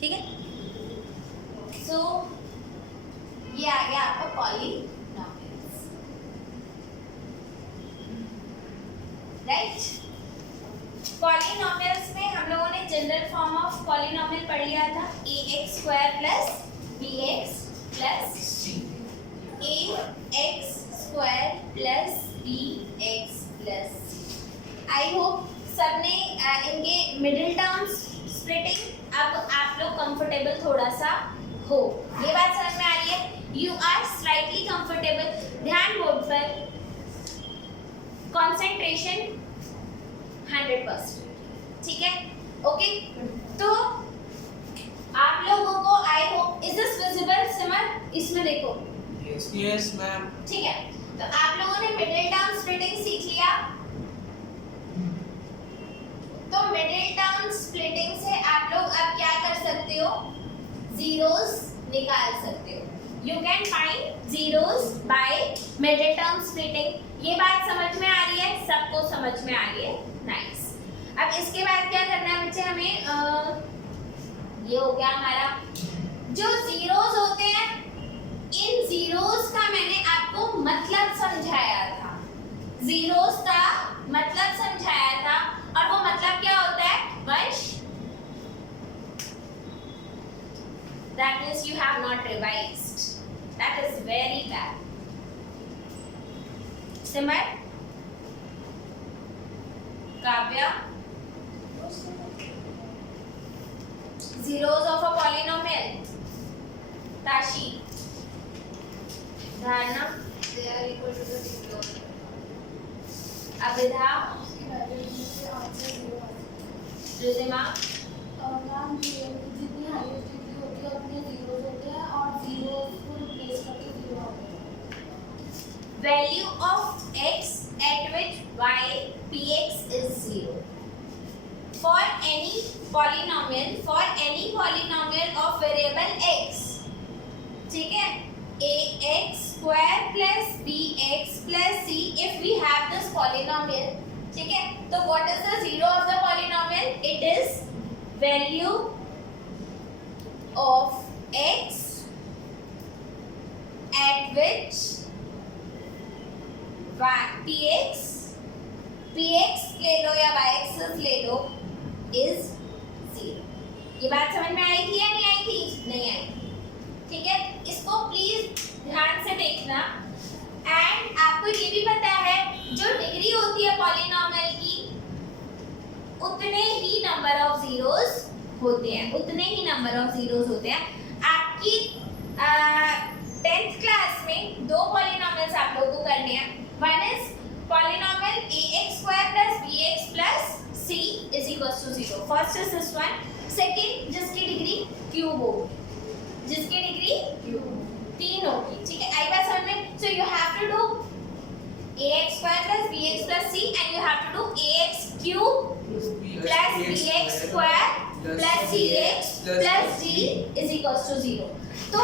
ठीक है। सो ये आ गया आपका पॉलिनॉमियल्स, राइट। पॉलिनॉमियल्स में हम लोगों ने जनरल फॉर्म ऑफ पॉलिनॉमियल पढ़ लिया था, ax square plus bx plus ax square plus bx plus c। I hope सबने इनके मिडिल टर्म्स स्प्लिटिंग अब आप लोग कंफर्टेबल थोड़ा सा हो, ये बात समझ में आ रही है। You are slightly comfortable. ध्यान बोर्ड पर, कंसंट्रेशन 100%, ठीक है, ओके। तो आप लोगों को I hope is this visible Simar, इसमें देखो, यस मैम। ठीक है। तो आप लोगों ने मिडिल टर्म स्प्लिटिंग सीख लिया। तो मिडिल टर्म स्प्लिटिंग से आप लोग अब क्या कर सकते हो, जीरोस निकाल सकते हो। You can find zeros by middle term splitting. ये बात समझ में आ रही है, सबको समझ में आ रही है, नाइस। अब इसके बाद क्या करना है बच्चे, हमें ये हो गया हमारा, जो जीरोस होते हैं इन जीरोस का मैंने आपको मतलब समझाया था, जीरोस का मतलब समझाया था, और वो मतलब क्या होता है, वंश। That means you have not revised. That is very bad. Simar, Kavya, zeros of a polynomial. Tashi, Dharna, They are equal to the zero. Abhidha, उसकी वैल्यू से आंसर जीरो आता Rizima, है। मैम जितनी हाईएस्ट डिग्री होती है उतने zeros होते हैं और जीरोस को रिप्लेस करके जीरो आता है। value of x at which y px is 0. For any polynomial of variable x, ठीक है, ax square plus bx plus c, if we have this polynomial, ठीक है, तो what is the zero of the polynomial? It is value of x at which px ले लो या y ले लो is 0। ये बात समझ में आई थी या नहीं आई थी? नहीं आई, ठीक है। इसको प्लीज ध्यान से देखना। एंड आपको ये भी पता है जो डिग्री होती है पॉलिनॉमियल की, उतने ही नंबर ऑफ जीरोस होते हैं, उतने ही नंबर ऑफ जीरोस होते हैं। आपकी 10th क्लास में दो पॉलिनॉमियल्स आप लोगों को करने हैं। One is polynomial ax square plus bx plus c is equals to 0. First is this one. Second, जिसकी डिग्री क्यूब होगी, जिसकी डिग्री तीन होगी, ठीक है। आई बात समझ में? So you have to do ax square plus bx plus c and you have to do ax cube plus bx square plus cx plus d is equals to 0. तो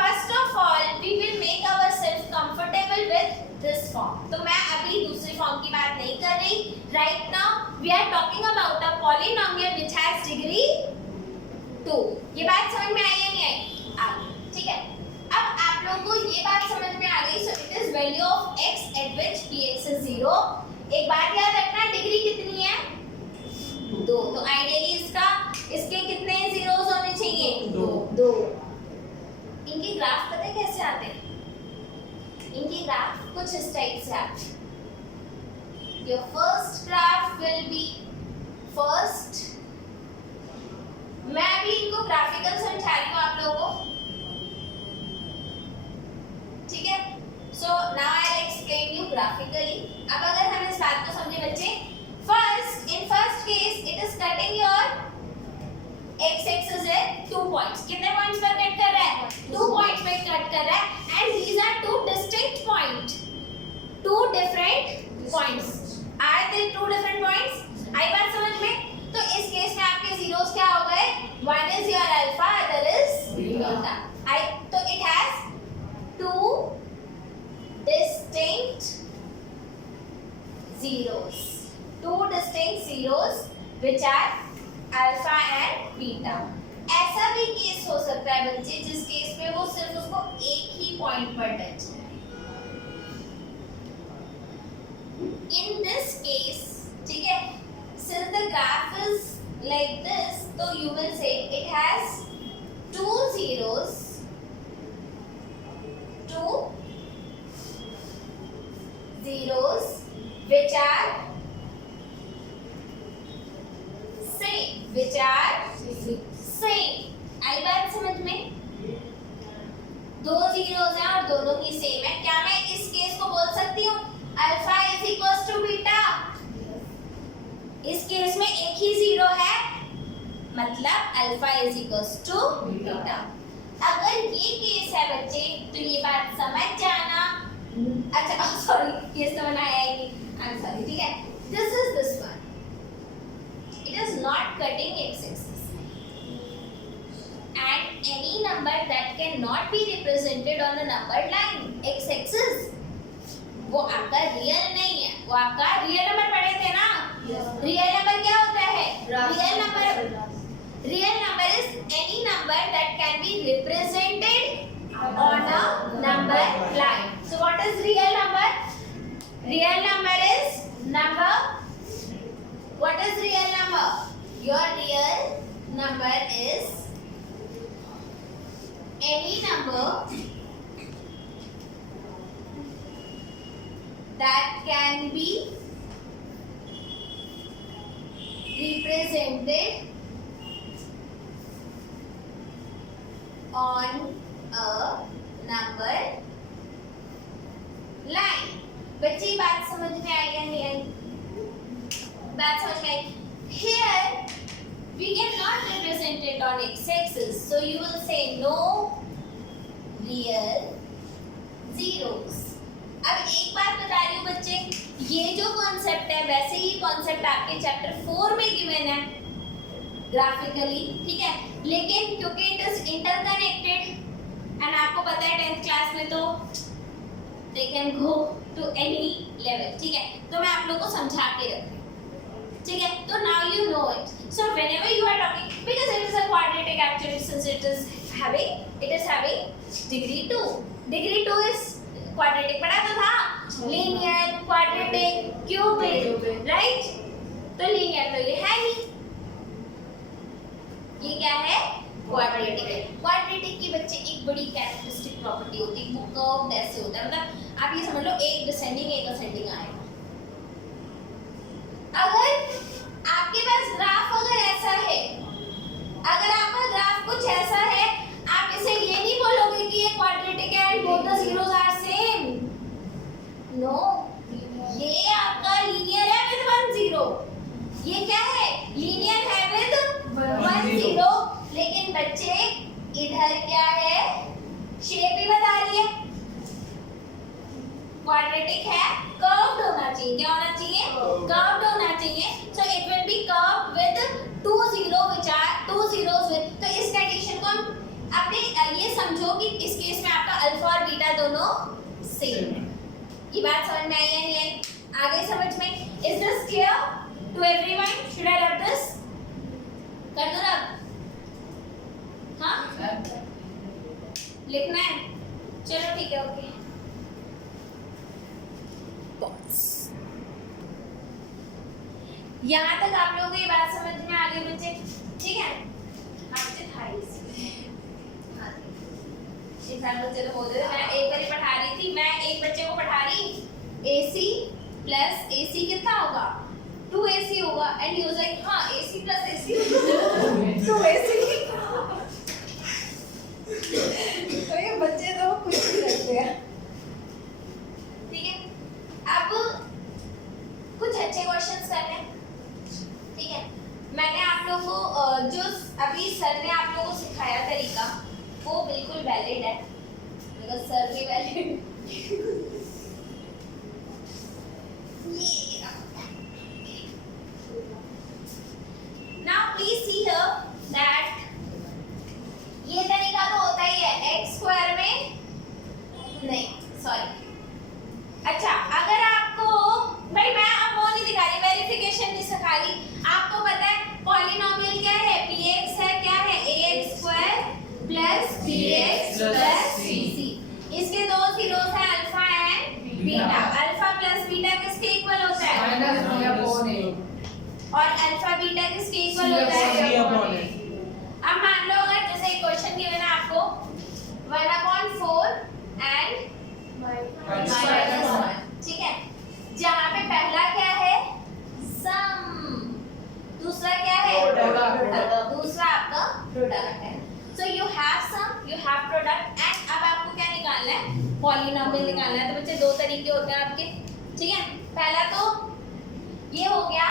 first of all we will make ourselves comfortable with this form. तो मैं अभी दूसरी form की बात नहीं कर रही। Right now we are talking about a polynomial which has degree 2. ये बात समझ में आई या नहीं आई? आ गई, ठीक है। अब आप लोगों को ये बात समझ में आ गई। So it is value of x at which px is 0. एक बात याद रखना, डिग्री कितनी है? 2। तो आइडियली इसके कितने जीरोस होने चाहिए? 2। इनके ग्राफ पता है कैसे आते हैं? इनके ग्राफ कुछ इस टाइप से आते हैं। Your first graph will be first। मैं अभी इनको ग्राफिकल समझा रही हूँ आप लोगों को, ठीक है। So now I'll explain you graphically. अब अगर हम इस बात को समझे बच्चे, in first case it is cutting your x axis है 2 points। कितने पॉइंट्स पर कट कर रहा है? 2 पॉइंट्स पे कट कर रहा है। And these are two distinct points, two different points। Are they two different points? आई बात समझ में? तो इस केस में आपके जीरोस क्या हो गए? One is your alpha, other is beta। तो it has two distinct zeros, two distinct zeros which are alpha and beta। ऐसा रहा है बच्चे, जिस केस में वो सिर्फ उसको एक ही पॉइंट पर टच है। इन दिस केस, ठीक है, since the graph is like this, so you will say it has two zeros which are same। आई बात समझ में? दो जीरोस हैं और दोनों ही सेम है। क्या मैं इस केस को बोल सकती हूँ alpha is equals to beta? इस केस में एक ही जीरो है, मतलब alpha is equals to beta. अगर ये केस है बच्चे तो ये बात समझ जाना। अच्छा सॉरी, ये समझ आया है कि आई एम सॉरी, ठीक है। This is this one, it is not cutting x axis and any number that cannot be represented on the numbered line x axis, वो आपका रियल नहीं है। वो आपका रियल नंबर पढ़े थे ना? रियल नंबर क्या होता है? Real number is any number that can be represented on a number line. So what is real number? Real number is number. What is real number? Your real number is any number that can be represented on a number line। बच्ची बात समझ में आई या नहीं आई? बात समझ में आई? Here we cannot represent it on x-axis, so you will say no real zeros। अब एक बात बता रही हूँ बच्चे, ये जो कॉन्सेप्ट है वैसे ही कॉन्सेप्ट आपके चैप्टर 4 में गिवन है ग्राफिकली, ठीक है, लेकिन क्योंकि इट इज इंटरकनेक्टेड एंड आपको पता है 10th क्लास में तो they can go to any level, ठीक है, तो मैं आप लोगों को समझा के रखूँ, ठीक है। तो now you know it. So whenever you are talking, because it is a quadratic actually, since it is having degree 2. Degree 2 is quadratic, पढ़ा तो था, linear, quadratic, cubic, right? तो linear तो ये है नहीं, ये क्या है? quadratic है। quadratic की बच्चे एक बड़ी characteristic property होती है, वो curved ऐसे होता है, मतलब आप ये समझ लो एक descending एक ascending आएगा। अगर आपके पास ग्राफ अगर ऐसा है, अगर आपका ग्राफ कुछ ऐसा है, आप इसे ये नहीं बोलोगे कि ये क्वाड्रेटिक है and both the zeros are same. No, ये आपका लीनियर है विद 1 0। ये क्या है? लीनियर है विद 1 0। लेकिन बच्चे इधर क्या है? शेप ही बता रही है, क्वाड्रेटिक है, कर्व्ड होना चाहिए। क्या होना चाहिए? कर्व्ड होना चाहिए। So it will be curved with 2 0 which are 2 zeros with। तो इस कंडीशन को आपने ये समझो कि इस केस में आपका अल्फा और बीटा दोनों सेम है। ये बात समझ में आई या नहीं आई? आगे समझ में? Is this clear to everyone? Should I rub this? कर दो रब? हाँ, लिखना है? चलो ठीक है, ओके। यहाँ तक आप लोगों को ये बात समझ में आ गई बच्चे? ठीक है, बच्चे था चलो बोल दे। मैं एक बारी पढ़ा रही थी, मैं एक बच्चे को पढ़ा रही, AC प्लस AC कितना होगा? 2AC होगा। एंड ही वाज लाइक हाँ AC प्लस AC 2AC। तो ये बच्चे तो कुछ भी करते हैं, ठीक है। अब कुछ अच्छे क्वेश्चंस करने हैं, ठीक है। मैंने आप लोगों को जो अभी सर ने आप लोगों को सिखाया तरीका वो बिल्कुल वैलिड है, बिकॉज़ सर भी valid. Now please see here that ये तरीका तो होता ही है x स्क्वायर में, नहीं सॉरी, अच्छा अगर आपको भाई मैं अब वो नहीं दिखा रही, वेरिफिकेशन नहीं सिखा रही, आपको पता है पॉलिनोमियल क्या है? px है, क्या है? ax square plus bx plus c। इसके दो जीरोस हैं alpha and beta. Alpha plus beta किसके इक्वल होता है? और अल्फा बीटा किसके इक्वल होता है? अब मान लो अगर जैसे एक क्वेश्चन गिवन है आपको 1/4 एंड -1, ठीक है, जहाँ पे पहला क्या है? सम, दूसरा क्या है? दूसरा आपका प्रोडक्ट है। So you have some, you have product and अब आपको क्या निकालना है? पॉलिनोमियल निकालना है। तो बच्चे दो तरीके होते हैं आपके, ठीक है। पहला तो ये हो गया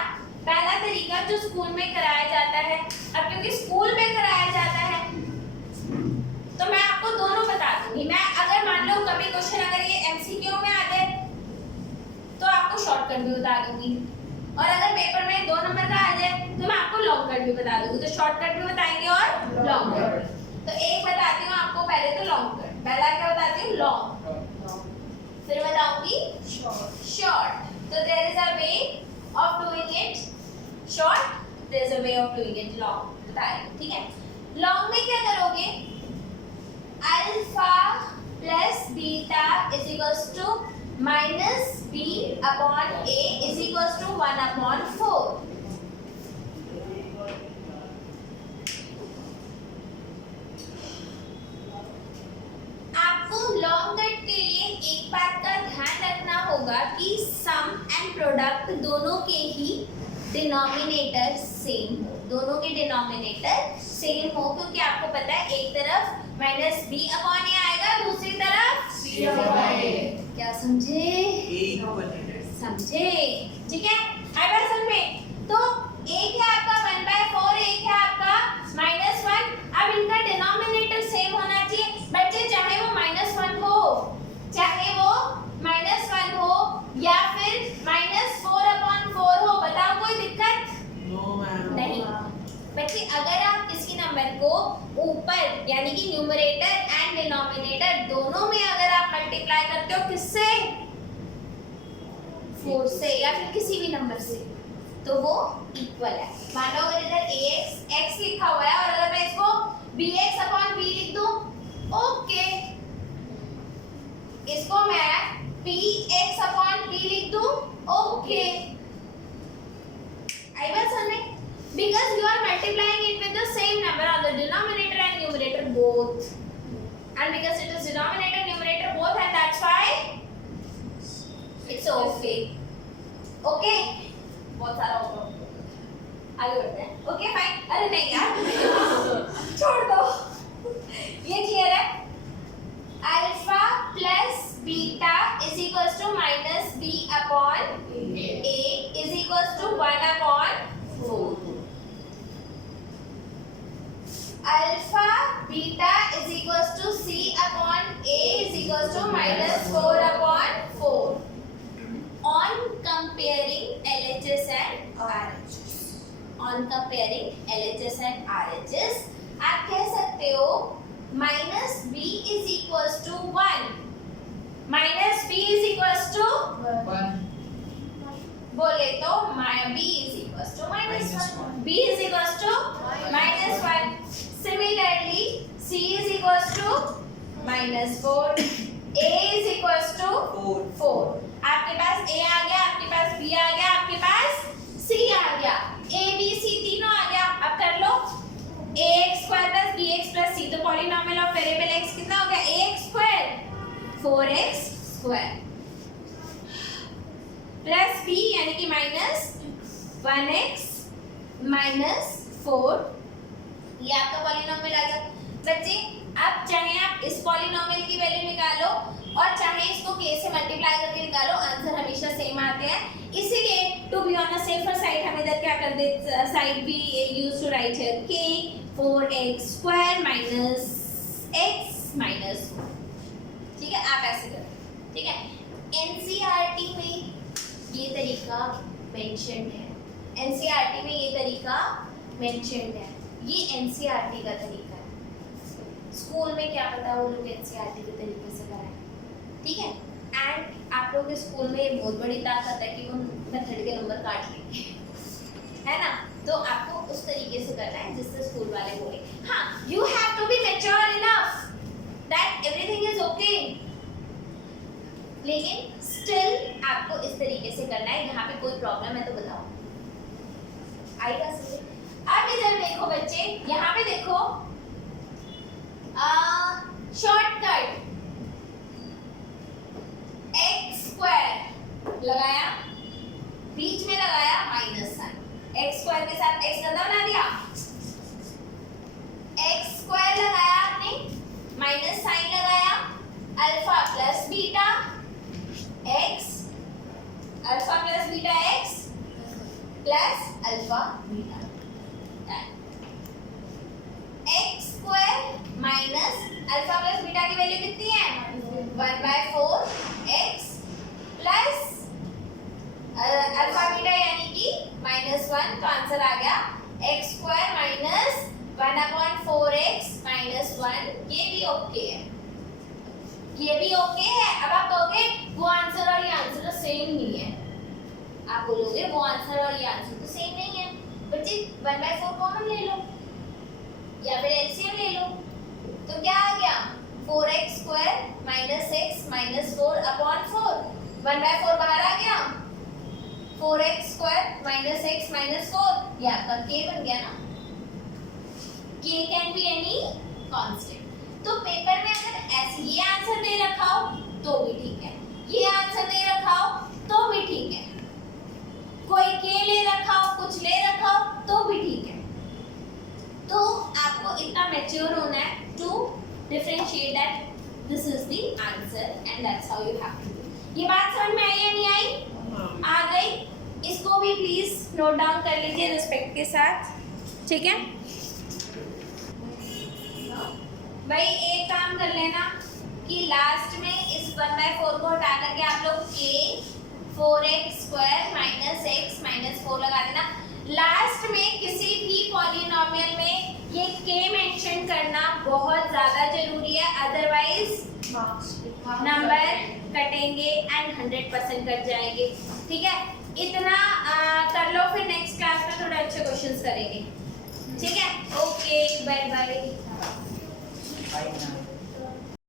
पहला तरीका जो स्कूल में कराया जाता है। अब क्योंकि स्कूल में कराया जाता है तो मैं आपको दोनों बता दूंगी। मैं अगर मान लो कभी क्वेश्चन अगर ये एमसीक्यू में आ जाए तो आपको शॉर्टकट भी बता दूंगी, और अगर पेपर में 2 नंबर का आ जाए तो मैं आपको लॉन्ग कट भी बता दूंगी। तो शॉर्टकट भी बताएंगे और लॉन्ग कट। तो एक बताती हूँ आपको, पहले तो लॉन्ग कट। पहला क्या बताती हूँ? लॉन्ग। फिर बताऊंगी शॉर्ट। तो there is a way of doing it short, there is a way of doing it long. बता रही हूँ, ठीक है। लॉन्ग में क्या करोगे? Alpha plus beta is equals to minus b upon a is equals to 1/4। आपको लॉन्ग कट के लिए एक बात का ध्यान रखना होगा कि सम एंड प्रोडक्ट दोनों के ही डिनोमिनेटर सेम हो, दोनों के डिनोमिनेटर सेम हो, क्योंकि आपको पता है एक तरफ माइनस b अपॉन a आएगा, दूसरी तरफ c अपॉन a। क्या समझे? समझे, ठीक है। आई बात समझ में? तो एक है आपका 1/4, एक है आपका -1। अब इनका डिनोमिनेटर सेम होना चाहिए बच्चे, चाहे वो -1 हो, चाहे वो -1 हो या फिर -4/4 हो। बताओ कोई दिक्कत? नहीं बच्चे। अगर आप किसी नंबर को ऊपर यानी कि न्यूमरेटर एंड डिनोमिनेटर दोनों में अगर आप मल्टीप्लाई करते हो किससे? 4 से या फिर किसी भी नंबर से, तो वो इक्वल है। मान लो अगर इधर ax x लिखा हुआ है और अगर मैं इसको bx अपॉन b लिख दूं, ओके, इसको मैं px अपॉन b लिख दूं, ओके। आई बात समझ में? Because you are multiplying it with the same number on the denominator and numerator both, and because it is denominator numerator both, and that's why it's okay. Okay? बहुत सारा होगा, आगे बढ़ते हैं। Okay fine। अरे नहीं यार छोड़ दो, ये क्लियर है? Alpha plus beta is equals to minus b upon a is equals to 1/4। Alpha beta is equals to c upon a is equals to -4/4 on comparing LHS and RHS। on comparing LHS and RHS आप कह सकते हो -b is equals to 1, -b is equals to 1 बोले तो b is equals to -1, b is equals to -1। Similarly, c is equals to -4, a is equals to 4। आपके पास a आ गया, आपके पास b आ गया, आपके पास c आ गया, a b c तीनों आ गया। अब कर लो ax square plus bx plus c, तो पॉलिनोमियल ऑफ वेरिएबल x कितना हो गया? ax square 4x square plus b यानी कि -1x -4, ये आपका पॉलिनोमियल आ गया। बच्चे अब चाहे आप इस पॉलिनोमियल की वैल्यू निकालो और चाहे इसको k से मल्टीप्लाई करके निकालो, आंसर हमेशा सेम आते हैं। इसीलिए to be on a safer side हम इधर क्या कर देते, साइड भी use to write here k 4x square minus x minus 4। ठीक है, आप ऐसे करो। ठीक है, एनसीईआरटी में ये तरीका मेंशन्ड है, एनसीईआरटी में ये तरीका मेंशन्ड है, ये एनसीईआरटी का तरीका है। स्कूल में क्या पता वो लोग एनसीईआरटी के तरीके से कराएं। ठीक है, एंड आप लोगों के स्कूल में ये बहुत बड़ी ताकत है कि वो मेथड के नंबर काट लेंगे, है ना। तो आपको उस तरीके से करना है जिससे स्कूल वाले बोले हाँ, you have to be mature in everything is okay, लेकिन स्टिल आपको इस तरीके से करना है। यहाँ पे कोई प्रॉब्लम है तो बताओ, आएगा समझ? अब इधर देखो बच्चे, यहाँ पे देखो शॉर्टकट एक्स स्क्वायर लगाया, बीच में लगाया माइनस साइन, एक्स स्क्वायर के साथ एक्स गंदा बना दिया, एक्स स्क्वायर लगाया आपने, माइनस साइन लगाया, alpha plus beta x, alpha plus beta x plus alpha beta, x square minus alpha plus beta की वैल्यू कितनी है 1/4 एक्स प्लस अल्फा बीटा यानी कि -1, तो आंसर आ गया x square minus 1/4x minus 1। ये भी ओके है, ये भी ओके है। अब आप कहोगे वो आंसर और ये आंसर तो सेम नहीं है, आप बोलोगे वो आंसर और ये आंसर तो सेम नहीं है, बच्चे 1/4 कॉमन ले लो या फिर एलसीएम ले लो, तो क्या आ गया 4x square minus x minus 4/4, 1/4 बाहर आ गया, 4x square minus x minus 4, ये आपका k बन गया ना। k can be any constant. तो पेपर में अगर ऐसे ये आंसर दे रखा हो तो भी ठीक है, ये आंसर दे रखा हो तो भी ठीक है, कोई k ले रखा हो कुछ ले रखा हो तो भी ठीक है। तो आपको इतना मैच्योर होना है to differentiate that this is the answer and that's how you have to do. ये बात समझ में आई या नहीं आई? आ गई? इसको भी प्लीज नोट डाउन कर लीजिए रिस्पेक्ट के साथ, ठीक है भाई। एक काम कर लेना कि लास्ट में इस 1/4 को हटा करके आप लोग k 4x square minus x minus 4 लगा देना। लास्ट में किसी भी पॉलिनोमियल में ये k मेंशन करना बहुत ज़्यादा जरूरी है, अदरवाइज नंबर कटेंगे एंड 100% कट जाएंगे, ठीक है। इतना कर लो, फिर नेक्स्ट क्लास में थोड़े अच्छे क्वेश्चंस करेंगे, ठीक है। Okay, bye bye.